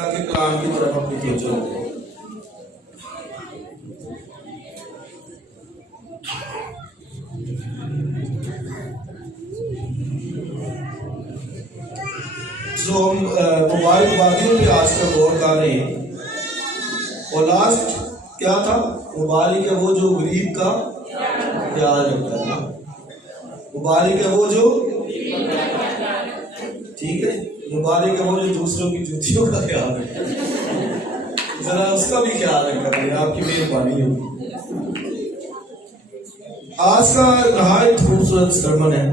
تاکہ کلام کی طرف اپنی توجہ دیں۔ ہم موبائل باتوں پہ آج کل غور کر رہے ہیں، اور لاسٹ کیا تھا؟ مبارک ہے وہ جو غریب کا خیال رکھتا ہے نا، مبارک ہے وہ جو، ٹھیک ہے، مبارک ہے وہ جو دوسروں کی جوتیوں کا خیال رکھتا ہے، ذرا اس کا بھی خیال رکھا کریں، آپ کی مہربانی ہوگی۔ آج کا نہایت خوبصورت سرمن ہے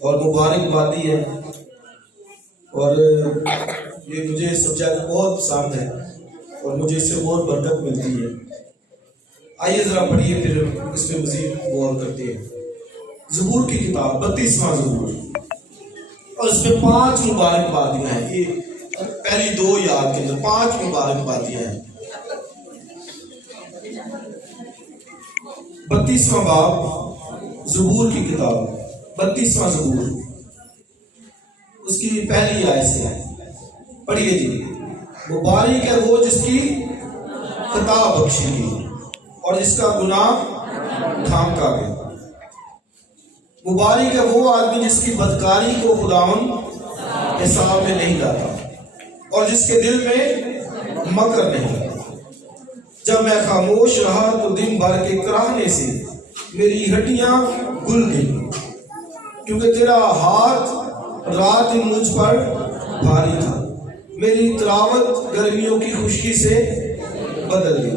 اور مبارکبادی ہے، اور یہ مجھے سبجیکٹ بہت پسند ہے اور مجھے اس سے بہت برکت ملتی ہے۔ آئیے ذرا پڑھیے، پھر اس پہ مزید غور کرتے ہیں۔ زبور کی کتاب 32واں زبور، اور اس میں 5 مبارکبادیاں ہیں۔ یہ پہلی 2 یاد کے اندر 5 مبارکبادیاں ہیں۔ 32واں باب زبور کی کتاب، 32واں زبور، اس کی پہلی آیت سے پڑھیے جی۔ مبارک ہے وہ جس کی خطا بخشی گئی اور جس کا گناہ ڈھانکا گیا۔ مبارک ہے وہ آدمی جس کی بدکاری کو خداوند حساب میں نہیں لاتا اور جس کے دل میں مکر نہیں۔ جب میں خاموش رہا تو دن بھر کے کراہنے سے میری ہڈیاں گل گئی، کیونکہ تیرا ہاتھ رات دن مجھ پر بھاری تھا۔ میری تلاوت گرمیوں کی خشکی سے بدل گئی۔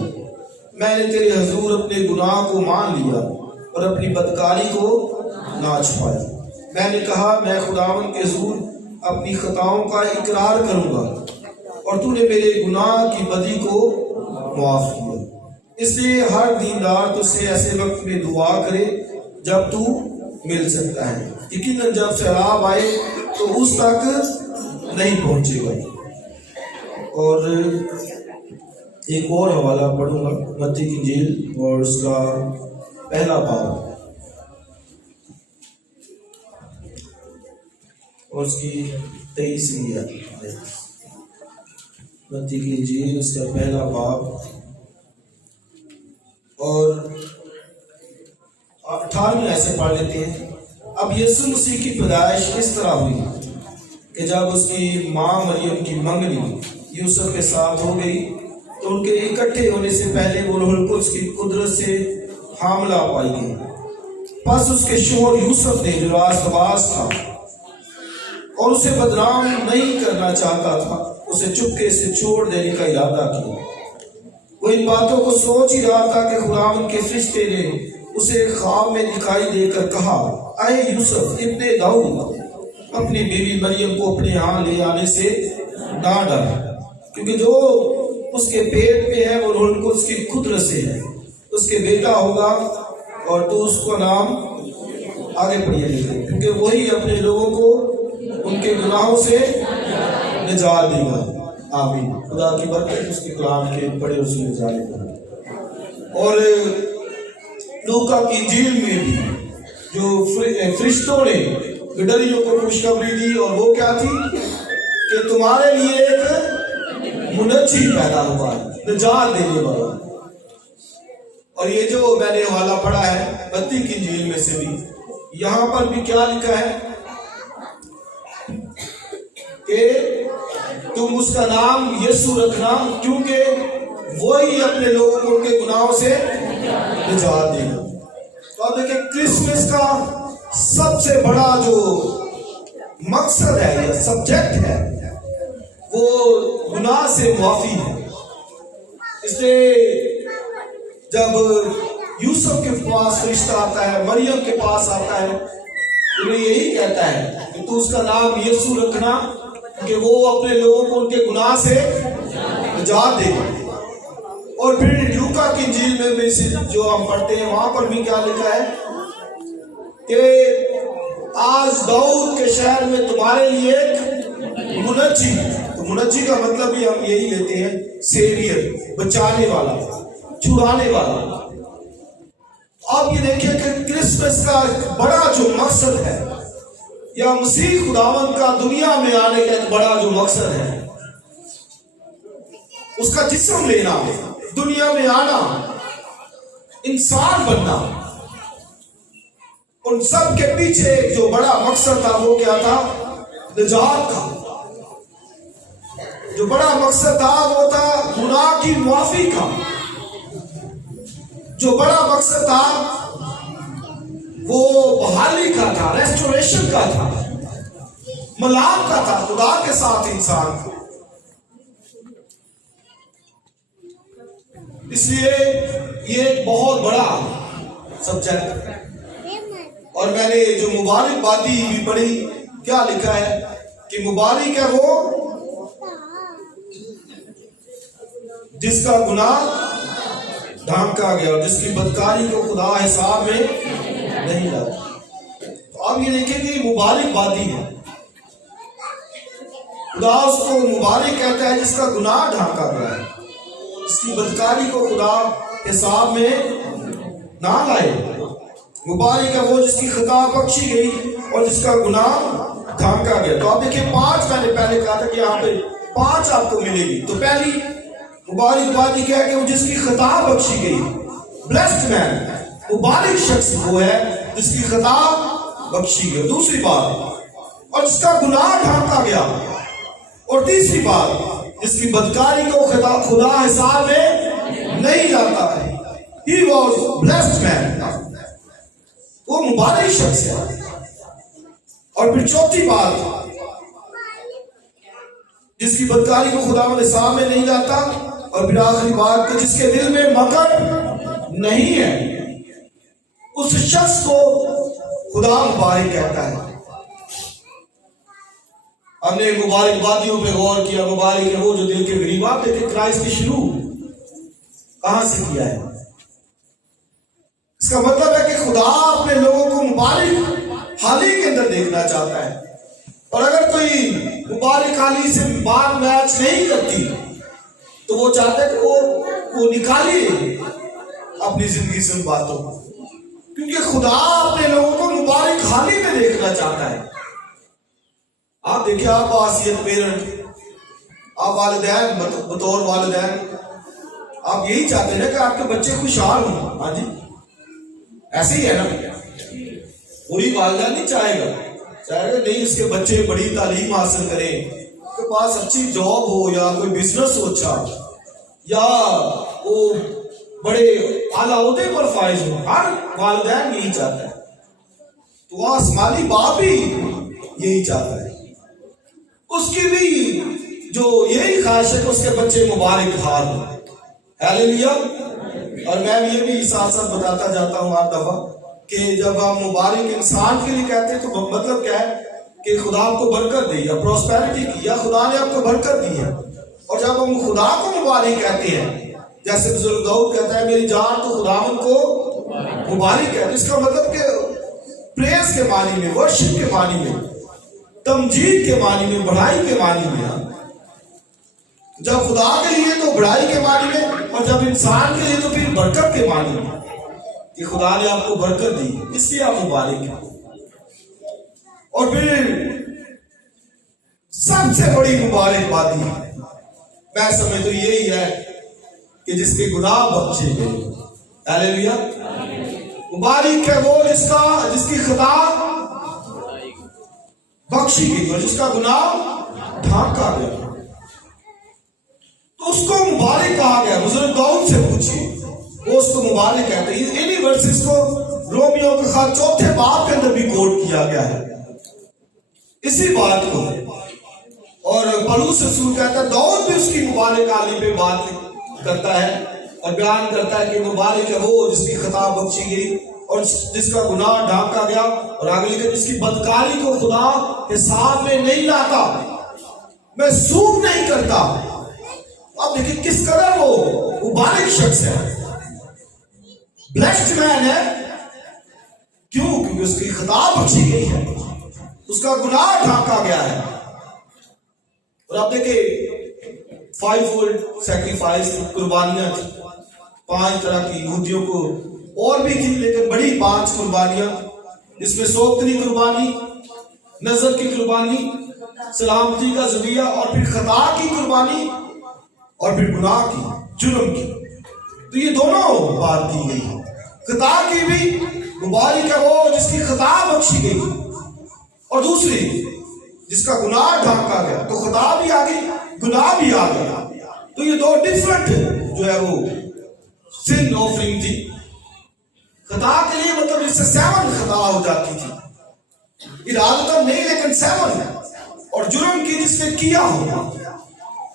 میں نے تیرے حضور اپنے گناہ کو مان لیا اور اپنی بدکاری کو نہ چھپایا۔ میں نے کہا میں خداوند کے حضور اپنی خطاؤں کا اقرار کروں گا، اور تو نے میرے گناہ کی بدی کو معاف کیا۔ اس لیے ہر دیندار تجھ سے ایسے وقت میں دعا کرے جب تو مل سکتا ہے، یقیناً جب سیلاب آئے تو اس تک نہیں پہنچے گا۔ اور ایک اور حوالہ پڑھوں گا، متی کی انجیل اور اس کا پہلا باب اور اس کی 23ویں آیت۔ متی کی انجیل اس کا پہلا باب اور 18ویں آیت سے پڑھ لیتے ہیں۔ اب یسوع مسیح کی پیدائش اس طرح ہوئی کہ جب اس کی ماں مریم کی منگنی یوسف کے ساتھ ہو گئی تو ان کے اکٹھے ہونے سے پہلے وہ روح القدس کی قدرت سے حاملہ پائی گئی۔ پس اس کے شوہر یوسف نے جو راست باز تھا اور اسے بدنام نہیں کرنا چاہتا تھا، اسے چپکے سے چھوڑ دینے کا ارادہ کیا۔ وہ ان باتوں کو سوچ ہی رہا تھا کہ خداوند کے فرشتے نے اسے خواب میں دکھائی دے کر کہا، اے یوسف ابن داؤد، اپنی بیوی مریم کو اپنے ہاں لے آنے سے نہ ڈر، کیونکہ جو اس کے پیٹ میں ہے وہ روح القدس کی قدرت سے ہے۔ اس کے بیٹا ہوگا اور تو اس کا نام، آگے پڑھیے لکھیں، کیونکہ وہی اپنے لوگوں کو ان کے گناہوں سے نجات دے گا۔ آمین۔ خدا کی برکت اس کے کلام کے پڑھے اس میں جانے گا۔ اور لوکا کی انجیل میں بھی جو فرشتوں نے گڈریوں کو خوشخبری دی، اور وہ کیا تھی کہ تمہارے لیے ایک منجی پیدا ہوا ہے، نجات دینے والا۔ اور یہ جو میں نے حوالہ پڑھا ہے متی کی انجیل میں سے بھی، یہاں پر بھی کیا لکھا ہے کہ تم اس کا نام یسوع رکھنا، کیونکہ وہی اپنے لوگوں کو ان کے گناہوں سے نجات دے گا۔ تو آپ دیکھیں کرسمس کا سب سے بڑا جو مقصد ہے یا سبجیکٹ ہے وہ گناہ سے معافی ہے۔ اس لیے جب یوسف کے پاس فرشتہ آتا ہے، مریم کے پاس آتا ہے، انہیں یہی کہتا ہے کہ تو اس کا نام یسوع رکھنا کہ وہ اپنے لوگوں کو ان کے گناہ سے نجات دے گا۔ اور پھر لوکا کی انجیل میں سے جو ہم پڑھتے ہیں وہاں پر بھی کیا لکھا ہے کہ آج داؤد کے شہر میں تمہارے لیے ایک منجی، تو منجی کا مطلب بھی ہم یہی لیتے ہیں سیویئر، بچانے والا، چھڑانے والا۔ آپ یہ دیکھیں کہ کرسمس کا بڑا جو مقصد ہے یا مسیح خداوند کا دنیا میں آنے کا ایک بڑا جو مقصد ہے اس کا جسم لینا، دنیا میں آنا، انسان بننا، ان سب کے پیچھے ایک جو بڑا مقصد تھا وہ کیا تھا؟ نجات کا. جو بڑا مقصد تھا وہ تھا گناہ کی معافی کا. جو بڑا مقصد تھا وہ بحالی کا تھا، ریسٹوریشن کا تھا، ملاپ کا تھا خدا کے ساتھ انسان کو. اس لیے یہ ایک بہت بڑا سبجیکٹ ہے. اور میں نے جو مبارک بادی بھی پڑھی، کیا لکھا ہے کہ مبارک ہے وہ جس کا گناہ ڈھانکا گیا اور جس کی بدکاری کو خدا حساب میں نہیں لاتا. تو آپ یہ دیکھیں کہ مبارک بادی ہے. خدا اس کو مبارک کہتا ہے جس کا گناہ ڈھانکا گیا ہے، اس کی بدکاری کو خدا حساب میں نہ لائے. مبارک ہے وہ جس کی خطا بخشی گئی اور جس کا گناہ ڈھانکا گیا. تو آپ دیکھیں 5 میں نے پہلے کہا تھا کہ یہاں پہ 5 آپ کو ملے گی. تو پہلی مبارک بادی کیا ہے کہ وہ جس کی خطا بخشی گئی. بلیسڈ مین، مبارک شخص وہ ہے جس کی خطا بخشی گئی. دوسری بات، اور جس کا گناہ ڈھانکا گیا. اور تیسری بات، جس کی بدکاری کو خدا حساب میں نہیں لاتا ہے. He was blessed man، وہ مبارک شخص ہے. اور پھر چوتھی بات، جس کی بدکاری کو خدا حساب میں نہیں لاتا. اور پھر آخری بات کہ جس کے دل میں مکر نہیں ہے، اس شخص کو خدا مبارک کہتا ہے. ہم نے مبارک بادیوں پہ غور کیا. مبارک ہے وہ جو دل کے غریب. آپ دیکھیں کرائسٹ کی شروع کہاں سے کیا ہے. اس کا مطلب ہے کہ خدا اپنے لوگوں کو مبارک حالی کے اندر دیکھنا چاہتا ہے. اور اگر کوئی مبارک حالی سے بات میچ نہیں کرتی تو وہ چاہتا ہے کہ وہ نکالیے اپنی زندگی سے ان باتوں کو، کیونکہ خدا اپنے لوگوں کو مبارک حالی میں دیکھنا چاہتا ہے. آپ دیکھیں، آپ آسیت پیرنٹ، آپ والدین، بطور والدین آپ یہی چاہتے ہیں کہ آپ کے بچے خوشحال ہوں. ہاں جی، ایسے ہی ہے نا. وہی والدین نہیں چاہے گا نہیں اس کے بچے بڑی تعلیم حاصل کریں، اس کے پاس اچھی جاب ہو یا کوئی بزنس ہو اچھا، یا وہ بڑے اعلیٰ عہدے پر فائز ہو. ہر والدین یہی چاہتا ہے. تو آسمانی باپ بھی یہی چاہتا ہے. اس کی بھی جو یہی خواہش ہے کہ اس کے بچے مبارک حال ہوں. ہیلیلویا. اور میں یہ بھی ساتھ ساتھ بتاتا جاتا ہوں ہر دفعہ کہ جب آپ مبارک انسان کے لیے کہتے ہیں تو مطلب کیا ہے کہ خدا آپ کو برکت دی یا پروسپیرٹی کی، یا خدا نے آپ کو برکت دی ہے. اور جب ہم خدا کو مبارک کہتے ہیں، جیسے بزرگ داؤد کہتا ہے میری جان تو خداوند کو مبارک ہے، اس کا مطلب کہ پریز کے معنی میں، ورشپ کے معنی میں، تمجید کے معنی میں، بڑھائی کے معنی میں. جب خدا کے لیے تو بڑھائی کے معنی میں، اور جب انسان کے لیے تو پھر برکت کے معنی میں کہ خدا نے آپ کو برکت دی، اس لیے آپ مبارک ہیں. اور پھر سب سے بڑی مبارک بادی میں سمجھ تو یہی ہے کہ جس کے گناہ بخشے گئے. ہیلیلویا. مبارک ہے وہ جس کی خطا بخشی گئی اور جس کا گناہ ڈھانکا گیا. تو اس کو مبارک کہا گیا. بزرگ داؤد سے پوچھیے، وہ اس کو مبارک کہتے ہیں. انہی ورسز کو رومیو کے خط 4 باب کے اندر بھی کوٹ کیا گیا ہے اسی بات کو. اور پولس رسول کہتا ہے، داؤد بھی اس کی مبارک حالی پہ بات کرتا ہے اور بیان کرتا ہے کہ مبارک ہے وہ جس کی خطا بخشی گئی اور جس کا گناہ ڈھانکا گیا. اور آگے لکھا جس کی بدکاری کو خدا حساب میں نہیں لاتا، محسوب نہیں کرتا. آپ دیکھیں کس قدر وہ مبارک شخص ہے، بلیسڈ مین ہے. کیوں؟ کیونکہ اس کی خطا بخشی گئی ہے، اس کا گناہ ڈھانکا گیا ہے. اور آپ دیکھیں 5 سیکریفائس، قربانیاں 5 طرح کی یہودیوں کو اور بھی تھی، لیکن بڑی 5 قربانیاں، جس میں سوگتری قربانی، نظر کی قربانی، سلامتی کا ذبیحہ اور پھر خطا کی قربانی اور پھر گناہ کی، جرم کی، تو یہ دونوں بات کی گئی. خطا کی بھی مبارک ہے وہ جس کی خطا بخشی گئی، اور دوسری جس کا گناہ ڈھانکا گیا. تو خطا بھی آ گئی، گناہ بھی آ گیا. تو یہ دو ڈفرنٹ جو ہے وہ سن آفرنگ تھی. خطا کے لیے مطلب اس سے 7 خطا ہو جاتی تھی، ارادتاً نہیں لیکن 7. اور جرم کی جس نے کیا ہو،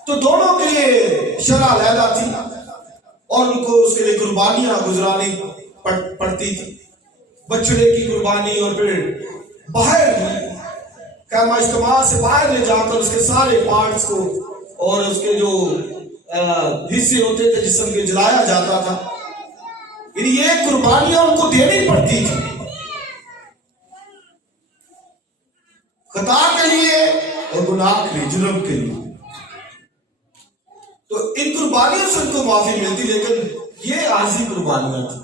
تو دونوں کے لیے شرع علیحدہ تھی، اور ان کو اس کے لیے قربانیاں گزرانی پڑتی تھی. بچڑے کی قربانی، اور پھر باہر خیمہ اجتماع سے باہر لے جا کر اس کے سارے پارٹس کو اور اس کے جو حصے ہوتے تھے جسم کے جلایا جاتا تھا. یعنی یہ قربانیاں ان کو دینی پڑتی تھی خطا کے لیے اور گناہ کے لیے، جرم کے لیے. تو ان قربانیوں سے ان کو معافی ملتی، لیکن یہ عارضی قربانیاں تھیں.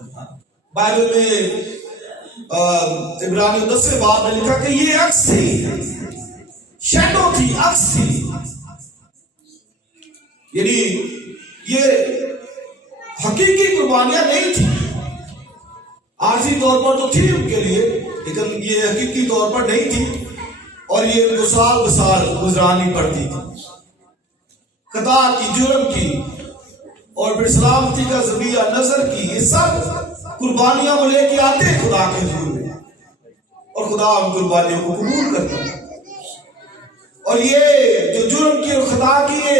بائبل میں عبرانیوں 10 باب میں لکھا کہ یہ عکس تھی، شیڈو تھی، عکس تھی. یعنی یہ حقیقی قربانیاں نہیں تھی. عارضی طور پر تو تھی ان کے لیے، لیکن یہ حقیقی طور پر نہیں تھی، اور یہ ان کو سال بسال گزرانی پڑتی تھی. خطا کی، جرم کی، اور پھر سلامتی کا ذریعہ نظر کی، یہ سب قربانیاں وہ لے کے آتے خدا کے حضور میں، اور خدا ان قربانیوں کو قبول کرتا. اور یہ جو جرم کی اور خطا کی، یہ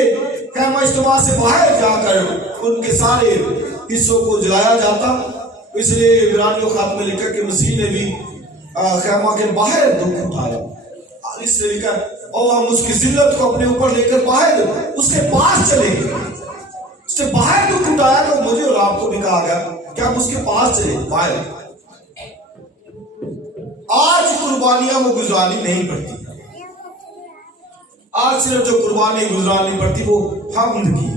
خیمہ اجتماع سے باہر جا کر ان کے سارے حصوں کو جلایا جاتا. اس لیے عبرانیوں خط میں لکھا کہ مسیح نے بھی خیمہ کے باہر دکھ اٹھایا. اس نے لکھا اور ہم اس کی ذلت کو اپنے اوپر لے کر باہر اس کے پاس چلیں گے. اس نے باہر دکھ اٹھایا، تو مجھے اور آپ کو بھی کہا گیا کہ ہم اس کے پاس چلیں باہر. آج قربانیاں وہ گزرانی نہیں پڑتی. آج صرف جو قربانی گزرانی پڑتی وہ حمد کی،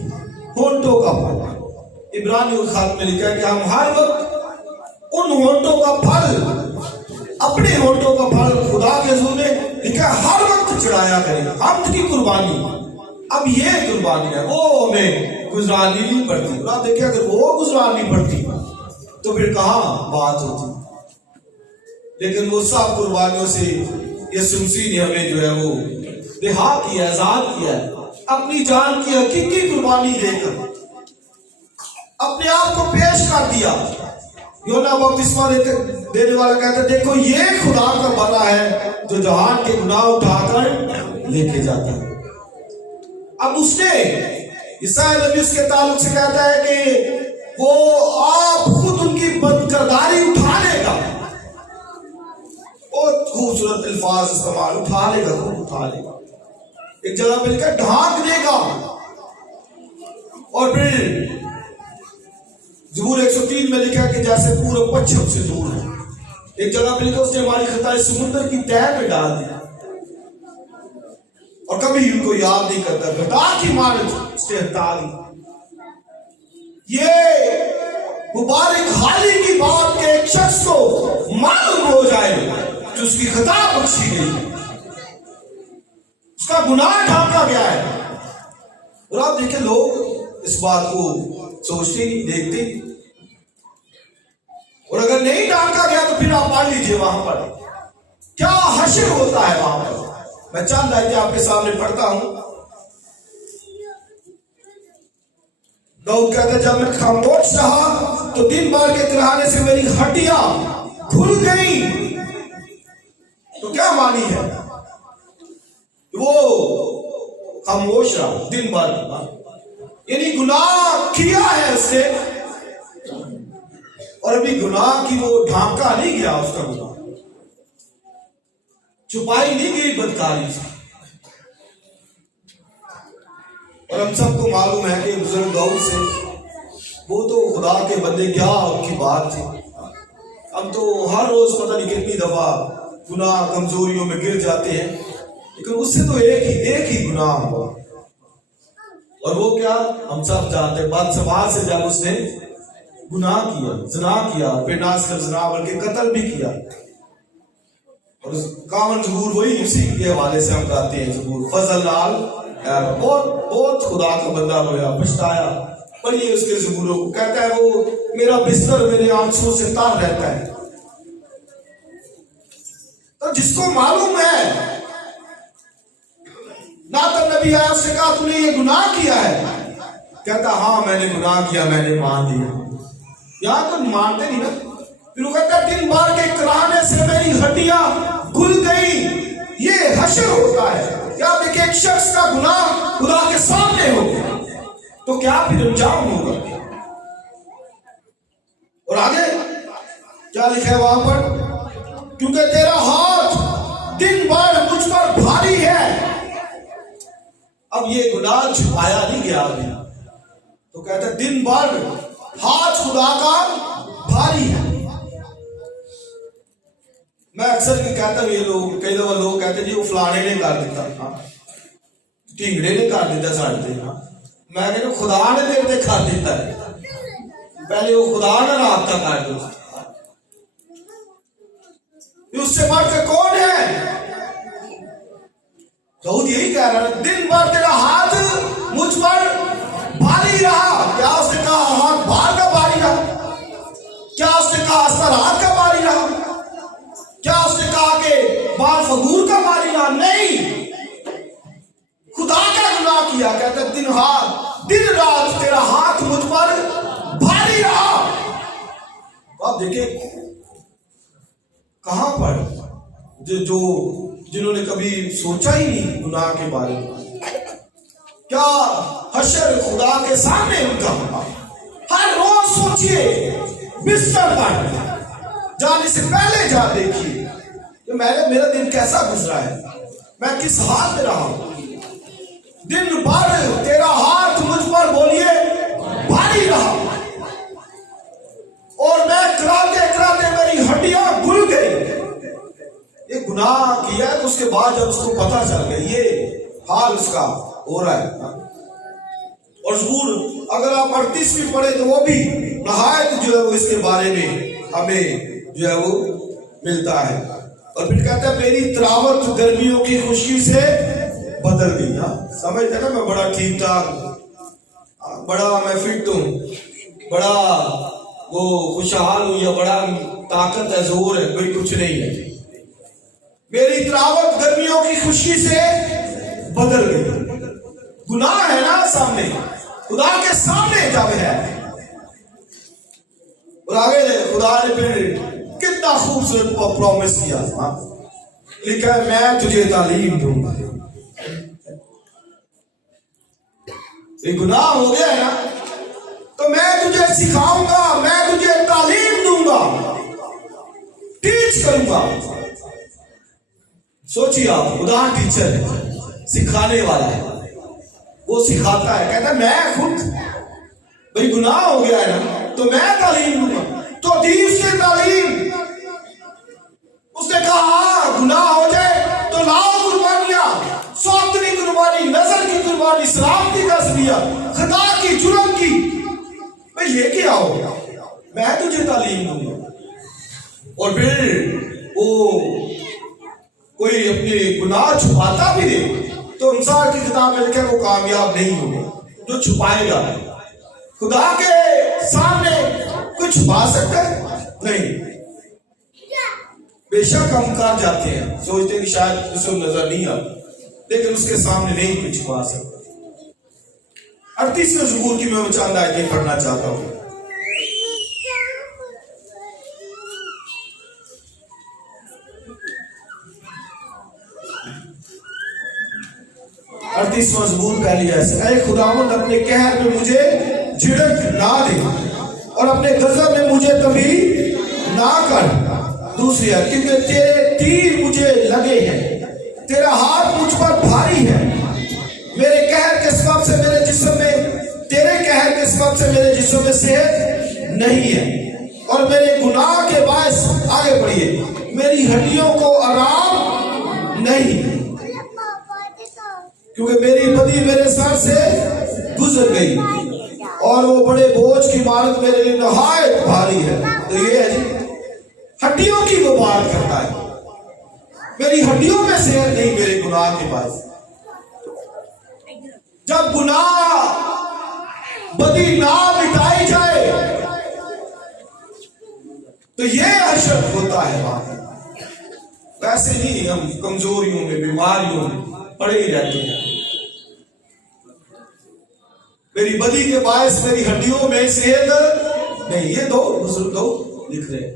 ہونٹوں کا پھل. عبرانیوں کے خط میں لکھا ہے کہ ہم ہر وقت ان ہونٹوں کا پھل، اپنے ہونٹوں کا پھل خدا کے حضور نے لکھا ہے ہر وقت چڑھایا کریں. حمد کی قربانی، اب یہ قربانی ہے، وہ ہمیں گزرانی نہیں پڑتی. اور آپ دیکھیں اگر وہ گزرانی پڑتی تو پھر کہاں بات ہوتی. لیکن وہ سب قربانیوں سے یسوع مسیح نے ہمیں جو ہے وہ رہا کیا، آزاد کیا ہے. اپنی جان کی حقیقی قربانی دے کر اپنے آپ کو پیش کر دیا. یونا بپتسمہ دینے والا کہتا ہے دیکھو یہ خدا کا بندہ ہے جو جہان کے گناہ اٹھا کر لے کے جاتا ہے. اب اس نے عیسائی نبی اس کے تعلق سے کہتا ہے کہ وہ آپ خود ان کی بدکرداری اٹھا لے گا. بہت خوبصورت الفاظ استعمال، اٹھا لے گا، خود اٹھا لے گا. ایک جگہ پہ لکھا ڈھانک دے گا. اور پھر زبور 103 میں لکھا کہ جیسے پورب پچھم سے دور ہے. ایک جگہ پہ لکھا اس نے ہماری خطائیں سمندر کی تہہ پہ ڈال دی اور کبھی ان کو یاد نہیں کرتا. گھٹا کی مانند اس نے ہٹا دی. یہ مبارک حالی کی بات کہ ایک شخص کو معلوم ہو جائے جو اس کی خطا بخشی گئی، اس کا گناہ ڈھانکا گیا ہے. اور آپ دیکھیں لوگ اس بات کو سوچتے ہی دیکھتے، اور اگر نہیں ڈھانکا گیا تو پھر آپ پڑھ لیجئے وہاں پر کیا حشر ہوتا ہے. وہاں پر میں چند آیتیں آپ کے سامنے پڑھتا ہوں. داؤد کہتا ہے جب میں خاموش رہا تو دن بھر کے کرانے سے میری ہڈیاں کھل گئیں. تو کیا معنی ہے؟ وہ خاموش رہا دن بھر، یعنی گناہ کیا ہے اس نے، اور ابھی گناہ کی وہ ڈھانکا نہیں گیا، اس کا گناہ چھپائی نہیں گئی بدکاری سے. اور ہم سب کو معلوم ہے کہ بزرگ داؤد سے وہ تو خدا کے بندے، کیا ان کی بات تھی. ہم تو ہر روز پتہ نہیں کتنی دفعہ گناہ کمزوریوں میں گر جاتے ہیں، لیکن اس سے تو ایک ہی گناہ ہوا. اور وہ کیا ہم سب جانتے ہیں، بد سبار سے جب اس نے گناہ کیا، زنا کیا، پھر نہ صرف زنا بلکہ قتل بھی کیا. اور کامن زبور وہی اسی کے حوالے سے ہم کہتے ہیں زبور فضل نال بہت بہت خدا کا بندہ رویا، پچھتایا، پڑھیے اس کے زبوروں کو، کہتا ہے وہ میرا بستر میرے آنسوں سے تار رہتا ہے۔ تو جس کو معلوم ہے، ناتن نبی آیا، اس نے کہا تو نے یہ گناہ کیا ہے؟ کہتا ہاں میں نے گناہ کیا، میں نے مان لیا۔ یہاں تو مانتے نہیں نا۔ پھر وہ کہتا دن بار کے کرانے سے میری ہڈیاں گل گئی، یہ حشر ہوتا ہے۔ یاد ہے کہ ایک شخص کا گناہ خدا کے سامنے ہو گیا تو کیا پھر انجام ہوگا؟ اور آگے کیا لکھا ہے وہاں پر؟ کیونکہ تیرا ہاتھ دن بھر مجھ پر بھاری ہے۔ اب یہ گناہ چھپایا نہیں گیا ابھی، تو کہتا ہے دن بھر ہاتھ خدا کا بھاری ہے۔ میں اکثر کہتا ہوں، یہ لوگ کئی دفعہ لوگ کہتے ہیں جی وہ فلانے نے کر دیتا، ٹھیکڑے نے کر دیتا ساڑھتے، میں کہتا ہوں خدا نے تیرے تے کر دیتا ہے، پہلے وہ خدا نے رابطہ کر دو۔ اس سے بڑھ کے کون ہے؟ داؤد یہی کہہ رہا ہے دن بھر تیرا ہاتھ مجھ پر بھاری رہا۔ کیا اس نے کہا ہاتھ بھار کا بھاری رہا؟ کیا اس نے کہا استر ہاتھ کا بھاری رہا؟ کیا اس نے کہا کہ بال فغور کا بھاری رہا؟ نہیں، خدا کا گناہ کیا۔ کہتا ہے دن رات تیرا ہاتھ مجھ پر بھاری رہا۔ آپ دیکھیں کہاں پر جو جنہوں نے کبھی سوچا ہی نہیں گناہ کے بارے میں، کیا حشر خدا کے سامنے ان کا ہوگا۔ ہر روز سوچئے، بستر پر جانے سے پہلے جا دیکھیے کہ میرا دن کیسا گزرا ہے، میں کس حال میں رہا ہوں۔ دن بھر تیرا ہاتھ مجھ پر بولیے بھاری رہا، اور میں کراتے کراتے میری ہڈیاں گل گئی۔ یہ گناہ کیا ہے تو اس کے بعد جب اس کو پتا چل گیا یہ حال اس کا ہو رہا ہے۔ اور زبور اگر آپ 38 بھی پڑھیں تو وہ بھی نہایت جو ہے وہ اس کے بارے میں ہمیں جو ہے وہ ملتا ہے۔ اور پھر کہتا ہے میری تراوت گرمیوں کی خشکی سے بدل گئی۔ سمجھتے نا میں بڑا ٹھیک ٹھاک، بڑا میں فٹ ہوں، بڑا وہ خوشحال ہوں، یا بڑا طاقت ہے، زور ہے، کوئی کچھ نہیں ہے۔ میری تراوت گرمیوں کی خشکی سے بدل گئی۔ گناہ ہے نا سامنے، خدا کے سامنے جب ہے۔ اور آگے خدا نے پھر کتنا خوبصورت پرومس کیا، لکھا ہے میں تجھے تعلیم دوں گا۔ یہ گناہ ہو گیا ہے نا، تو میں تجھے سکھاؤں گا، میں تجھے تعلیم دوں گا، ٹیچ کروں گا۔ سوچیے آپ، خدا ٹیچر ہے، سکھانے والا ہے، وہ سکھاتا ہے۔ کہتا ہے میں خود بھئی گناہ ہو گیا ہے نا تو میں تعلیم دوں گا۔ تو دی اس نے تعلیم، اس نے کہا گناہ ہو جائے تو لاؤ قربانیاں، سوتنی قربانی، نظر کی قربانی، سلامتی کا ذبیحہ، خطا کی، جرم کی۔ بھئی یہ کیا ہو گیا؟ میں تجھے تعلیم دوں گا۔ اور پھر وہ کوئی اپنے گناہ چھپاتا بھی دے تو امثال کی کتاب میں لکھا ہے وہ کامیاب نہیں ہوگا۔ جو چھپائے گا خدا کے سامنے کچھ چھپا سکتا ہے نہیں۔ بے شک ہم کر جاتے ہیں، سوچتے ہیں کہ شاید اس کو نظر نہیں آتا، لیکن اس کے سامنے نہیں کچھ چھپا سکتا۔ 38ویں زبور کی میں چند آیتیں پڑھنا چاہتا ہوں۔ زبور پہلی ایسے، اے خداوند اپنے قہر میں مجھے جھڑک نہ دے اور اپنے غضب میں مجھے تبھی نہ کر۔ دوسری ہے کیونکہ تیرے تیر مجھے لگے ہیں، تیرا ہاتھ مجھ پر بھاری ہے، میرے قہر کے سبب سے میرے جسم میں، تیرے قہر کے سبب سے میرے جسم میں صحت نہیں ہے، اور میرے گناہ کے باعث، آگے بڑھیے، میری ہڈیوں کو آرام نہیں، کیونکہ میری بدی میرے سر سے گزر گئی اور وہ بڑے بوجھ کی عمارت میرے لیے نہایت بھاری ہے۔ تو یہ ہے جی ہڈیوں کی وہ بات کرتا ہے، میری ہڈیوں میں صحت نہیں میرے گناہ کے باعث۔ جب گناہ بدی نہ مٹائی جائے تو یہ حشر ہوتا ہے بات. ویسے نہیں ہم کمزوریوں میں بیماریوں میں پڑے ہی رہتے ہیں. میری بدی کے باعث میری ہڈیوں میں صحت نہیں. یہ دو بزرگ لوگ لکھ رہے ہیں.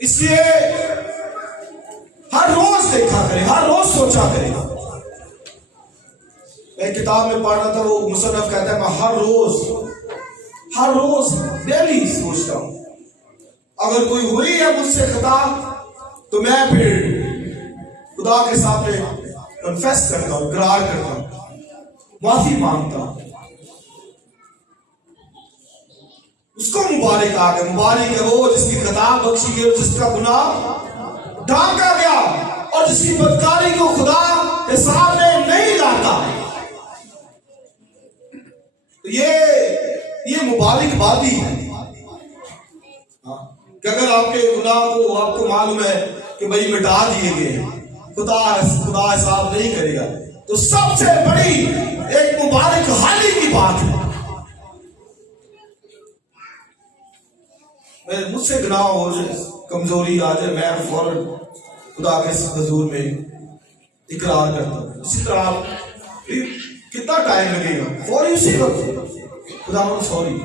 اس لیے ہر روز دیکھا کرے, ہر روز سوچا کرے. میں کتاب میں پڑھ رہا تھا, وہ مصنف کہتا ہے میں ہر روز ڈیلی سوچتا ہوں اگر کوئی ہوئی ہے مجھ سے خطا تو میں پھر خدا کے سامنے کنفیس کرتا ہوں, اقرار کرتا ہوں, معافی مانگتا ہوں. اس کو مبارک آگے, مبارک ہے وہ جس کی خطا بخشی گئی, جس کا گناہ ڈھانکا گیا اور جس کی بدکاری کو خدا کے سامنے نہیں لاتا. یہ مبارک بادی ہے کہ اگر آپ کے گناہ کو آپ کو معلوم ہے کہ بھائی مٹا دیے گئے, خدا حساب نہیں کرے گا, تو سب سے بڑی ایک مبارک حالی کی بات ہے. مجھ سے گناہ ہو جائے, کمزوری آ جائے, میں فوراً خدا کے حضور میں اقرار کرتا ہوں. اسی طرح کتنا ٹائم لگے گا, فوری اسی وقت خدا سوری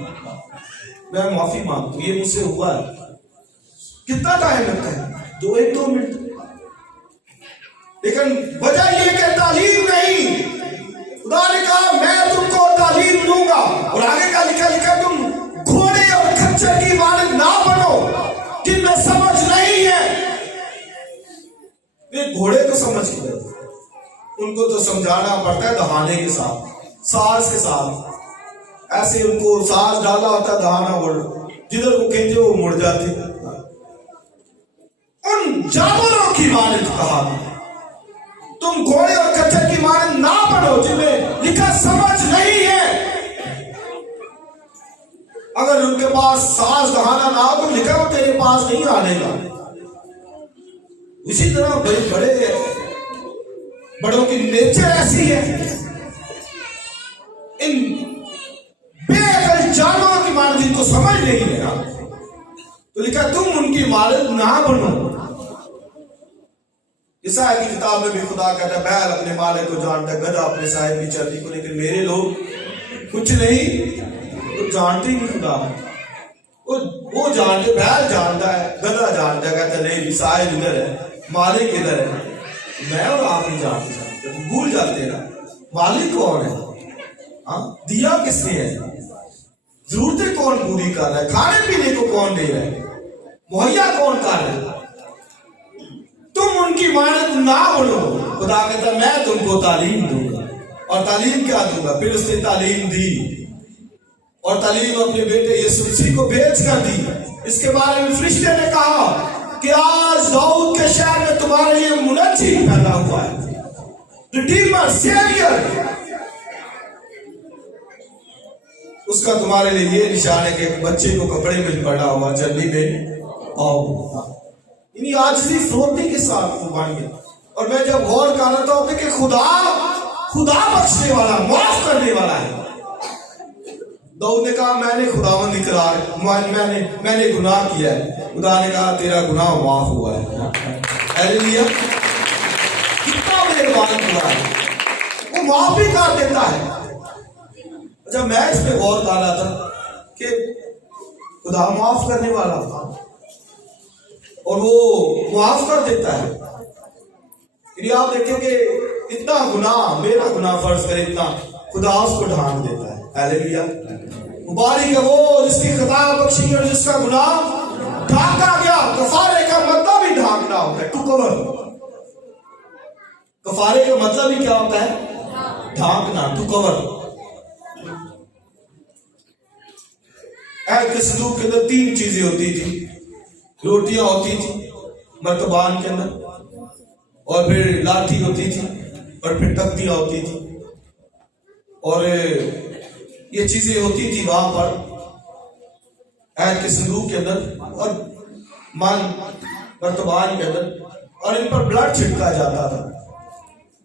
میں معافی مانگتا ہوں, یہ مجھ سے ہوا ہے. کتنا ٹائم لگتا ہے, 2 منٹ. لیکن وجہ یہ کہ تعلیم نہیں. خدا نے کہا میں تم کو تعلیم دوں گا, اور آگے کا لکھا تم گھوڑے اور کھچر کی مانند نہ بنو جن میں سمجھ نہیں ہے. یہ گھوڑے کو سمجھ کے ان کو تو سمجھانا پڑتا ہے دہانے کے ساتھ, ساز کے ساتھ. ایسے ان کو ساز ڈالا ہوتا ہے, دہانا بڑھ جدھر وہ کھینچے وہ مڑ جاتے. ان جانوروں کی مانند کہا تم گھوڑے اور کچر کی مانند نہ بنو جن میں لکھا سمجھ نہیں ہے. اگر ان کے پاس ساز دہانا نہ ہو تو لکھا وہ تیرے پاس نہیں آنے گا. اسی طرح بڑوں کی نیچر ایسی ہے. ان بے عقل جانوروں کی مانند جن کو سمجھ نہیں ہے نا, تو لکھا تم ان کی مانند نہ بنو. عیسائی کی کتاب میں بھی خدا کہتا ہے بیل اپنے مالک کو جانتا ہے, گدھا اپنے صاحب کی چربی کو, لیکن میرے لوگ کچھ نہیں, تو جانتے ہی نہیں خدا. وہ جانتے, بیل جانتا ہے, گدھا جانتا ہے, کہتا ہے نہیں صاحب ادھر ہے, مالک ادھر ہے. میں اور آپ نہیں جانتے, بھول جاتے ہیں نا مالک کون ہے, دیا کس نے ہے, ضرورتیں کون پوری کر رہا ہے, کھانے پینے کو کون دے رہا ہے, مہیا کون کر رہا ہے. تم ان کی مانند نہ بنو. خدا کہتا ہے میں تم کو تعلیم دوں گا. اور تعلیم کیا دوں گا؟ پھر اس نے تعلیم دی, اور تعلیم اپنے بیٹے یسوع مسیح کو بھیج کر دی. اس کے بارے میں فرشتے نے کہا کہ آج داؤد کے شہر میں تمہارے لیے منجی پیدا ہوا ہے, ریڈیمر, سیویئر. اس کا تمہارے لیے یہ نشان ہے کہ بچے کو کپڑے میں پڑا ہوا چلنی میں آؤ. یعنی آجزی فروتی کے ساتھ قربانی. اور میں جب غور کر رہا تھا کہ خدا بخشنے والا, معاف کرنے والا ہے. داؤد نے کہا میں نے خداوند اقرار, میں نے گناہ کیا ہے. خدا نے کہا تیرا گناہ معاف ہوا ہے. ہلیلویا, کتنا مہربان خدا ہے, وہ معاف بھی کر دیتا ہے. جب میں اس پہ غور کر رہا تھا کہ خدا معاف کرنے والا تھا اور وہ معاف کر دیتا ہے. یعنی آپ دیکھیں کہ اتنا گناہ, میرا گناہ فرض کرے اتنا, خدا اس کو ڈھانک دیتا ہے. ہلیلویا, مبارک ہے وہ جس کی خطا بخشی اور جس کا گناہ ڈھانکا گیا. کفارے کا مطلب ہی ڈھانکنا ہوتا ہے, ٹو کور. کفارے کا مطلب ہی کیا ہوتا ہے؟ ڈھانکنا, ٹو کور. کے صندوق کے اندر 3 چیزیں ہوتی تھی. روٹیاں ہوتی تھی مرتبان کے اندر, اور پھر لاٹھی ہوتی تھی, اور پھر تختیاں ہوتی تھی, اور یہ چیزیں ہوتی تھی وہاں پر عہد کے صندوق کے اندر اور مرتبان کے اندر, اور ان پر بلڈ چھڑکا جاتا تھا.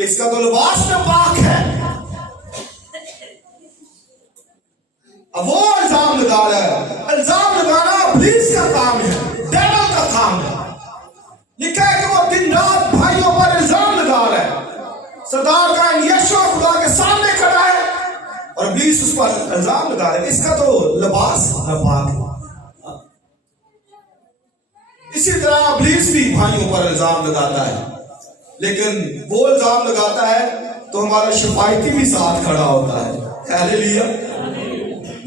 کہ اس کا تو لباس میں پاک ہے. اب وہ الزام لگا رہا ہے. الزام لگانا ابلیس کا کام ہے, ڈیول کا کام ہے. لکھا ہے کہ وہ دن رات بھائیوں پر الزام لگا رہا ہے. سردار کا یشوع خدا کے سامنے کھڑا ہے اور ابلیس اس پر الزام لگا رہا ہے. اس کا تو لباس پاک ہے. اسی طرح ابلیس بھی بھائیوں پر الزام لگاتا ہے, لیکن وہ الزام لگاتا ہے تو ہمارا شفایتی بھی ساتھ کھڑا ہوتا ہے. ہاللیلویا.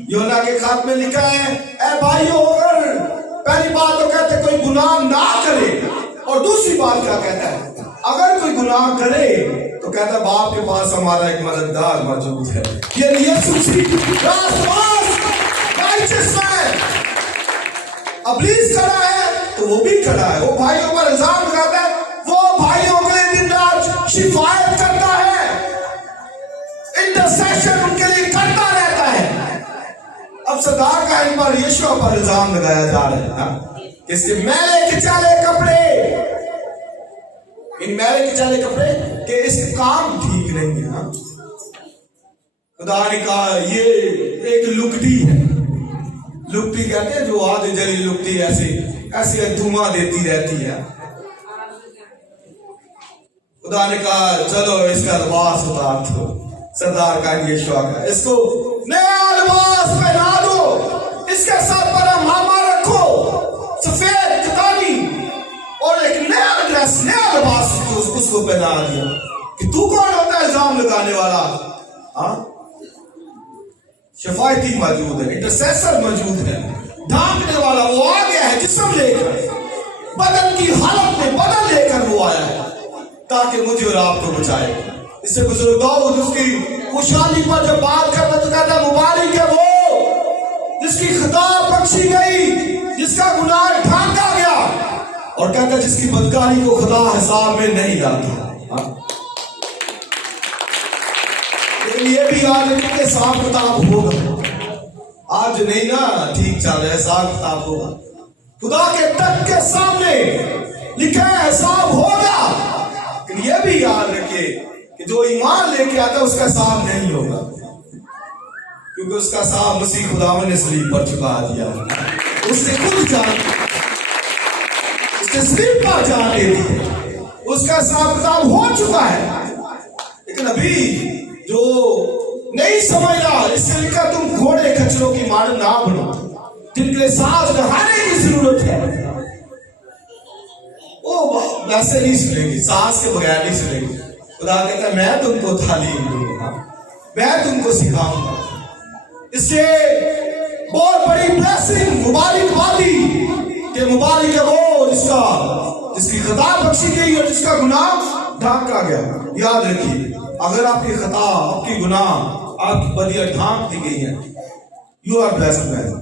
یونا کے خط میں لکھا ہے, اے بھائیو, اگر پہلی بات تو کہتے کوئی گناہ نہ کرے, اور دوسری بات کیا کہتا ہے, اگر کوئی گناہ کرے تو کہتا ہے باپ کے پاس ہمارا ایک مددگار موجود ہے, یہ یسوع مسیح راست باز رائچس ہے. ابلیس کھڑا ہے تو وہ بھی کھڑا ہے, وہ بھائیوں پر الزام لگاتا ہے, وہ بھائیوں کے لیے دن رات شفاعت کرتا ہے, انٹرسیشن ان کے لیے کرتا رہتا ہے. اب سردار کا ان پر یشوع پر الزام لگایا جا رہا ہے کہ اس کے میلے کچالے کپڑے, ان میلے کچالے کپڑے کہ اس کے کام ٹھیک نہیں ہے. خدا نے کہا یہ ایک لکٹی ہے. لکٹی کہتے ہیں جو آدھی جلی لکٹی ایسے دھواں دیتی رہتی ہے. خدا نے کہا چلو اس کا لباس اتار دو. سردار کا یشوع کا, اس کو نیا لباس پہنا دو, اس کے سر پر امامہ رکھو, سفید کتانی, اور ایک نیا ڈریس, نیا لباس اس کو پہنا دیا. کہ تو کون ہوتا ہے الزام لگانے والا؟ شفایتی موجود ہے, انٹرسیسر موجود ہے, ڈھانکنے والا وہ آ گیا ہے جسم لے کر, بدن کی حالت میں بدن لے کر وہ آیا ہے تاکہ مجھے اور آپ کو بچائے. اس سے بزرگ داؤد اس کی خوشحالی پر جب بات کرتا تو کہتا ہے مبارک ہے وہ جس کی خطا بخشی گئی, جس کا گناہ ڈھانکا گیا, اور کہتا ہے جس کی بدکاری کو خدا حساب میں نہیں لاتا. لیکن یہ بھی یاد ہے کہ حساب کتاب ہوگا. آج نہیں نا ٹھیک چل رہا ہے, حساب کتاب ہوگا. خدا کے تخت کے سامنے لکھا ہے حساب ہوگا. لیکن یہ بھی یاد رکھے کہ جو ایمان لے کے آتا ہے اس کا حساب نہیں ہوگا, کیونکہ اس کا حساب مسیح خداوند نے صلیب پر چکا دیا. اس نے خود جان, اس نے صلیب پر جان دے دی, اس کا حساب کتاب ہو چکا ہے. لیکن ابھی جو نہیں سمجھ رہا, اس سے لکھا تم گھوڑے کچروں کی مانند نہ بنو جن کے سانس بڑھانے کی ضرورت ہے. وہ ویسے نہیں سنے گی, سانس کے بغیر نہیں سنے گی. خدا کہتا ہے میں تم کو تعلیم دوں گا, میں تم کو سکھاؤں گا. اس سے بہت بڑی بلیسنگ, مبارک بادی کہ مبارک ہے وہ جس کی خطا بخشی گئی اور جس کا گناہ ڈھانکا گیا. یاد رکھیے, اگر آپ کی خطا, آپ کی گناہ, آپ کی بدیاں ڈھانک دی گئی ہیں, یو آر بلیسڈ مین,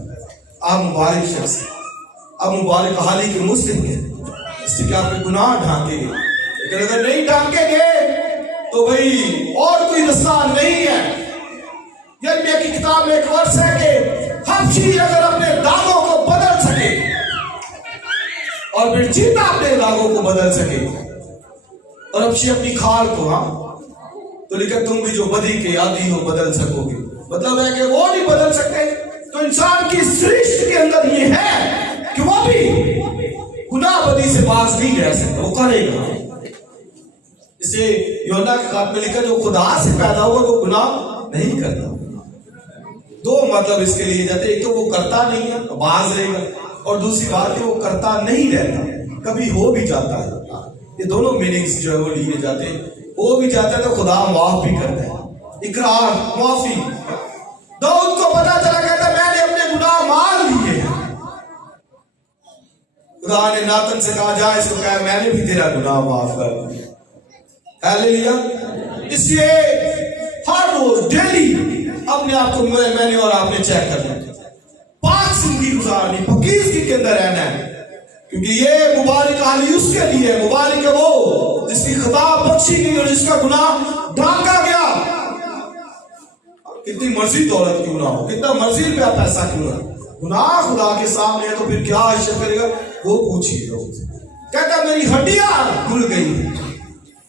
آپ مبارک شخص, آپ مبارک حالی کے مسلم ہیں, اس سے کہ آپ کے گناہ ڈھانکے گئے. لیکن اگر نہیں ڈھانکے گئے تو بھئی اور کوئی رستہ نہیں ہے. یرمیہ کی کتاب میں ایک ورس ہے کہ حبشی اگر اپنے داغوں کو بدل سکے اور پھر چیتا اپنے داغوں کو بدل سکے اور حبشی اپنی کھال کو, تو لیکن تم بھی جو بدی کے عادی ہو بدل سکو گے. مطلب ہے کہ وہ نہیں بدل سکتے. تو انسان کی سرشت کے اندر یہ ہے کہ وہ بھی گناہ بدی سے باز نہیں رہ سکتا, وہ کرے گا. اسے یوحنا کے خط میں لکھا جو خدا سے پیدا ہوا وہ گناہ نہیں کرتا. دو مطلب اس کے لیے جاتے, ایک تو وہ کرتا نہیں ہے, باز رہے گا, اور دوسری بات کہ وہ کرتا نہیں رہتا, کبھی ہو بھی جاتا ہے. یہ دونوں میننگز جو ہے وہ لیے جاتے ہیں. ہو بھی جاتا ہے تو خدا معاف بھی کرتا ہے, اقرار, معافی. داؤد کو پتا چلا, کہتا میں نے اپنے گناہ مان لیے ہیں. خدا نے ناتن سے کہا جا اس کو کہا میں نے بھی تیرا گناہ معاف کر دیا. ہاللیلویا. اس لیے ہر روز ڈیلی اپنے آپ کو میں نے اور آپ نے چیک کرنا ہے, پاک زندگی گزارنی, پاکیزگی کے اندر رہنا ہے. کیونکہ یہ مبارک حالی اس کے لیے, مبارک ہے وہ جس کی خطا بخشی گئی اور جس کا گناہ ڈھانکا گیا. کتنی مرضی دولت کیوں نہ ہو, کتنا مرضی روپیہ پیسہ کیوں نہ ہو, گناہ خدا کے سامنے ہے تو پھر کیا عشق کرے گا وہ پوچھیے. کہتا میری ہڈیاں کھل گئی,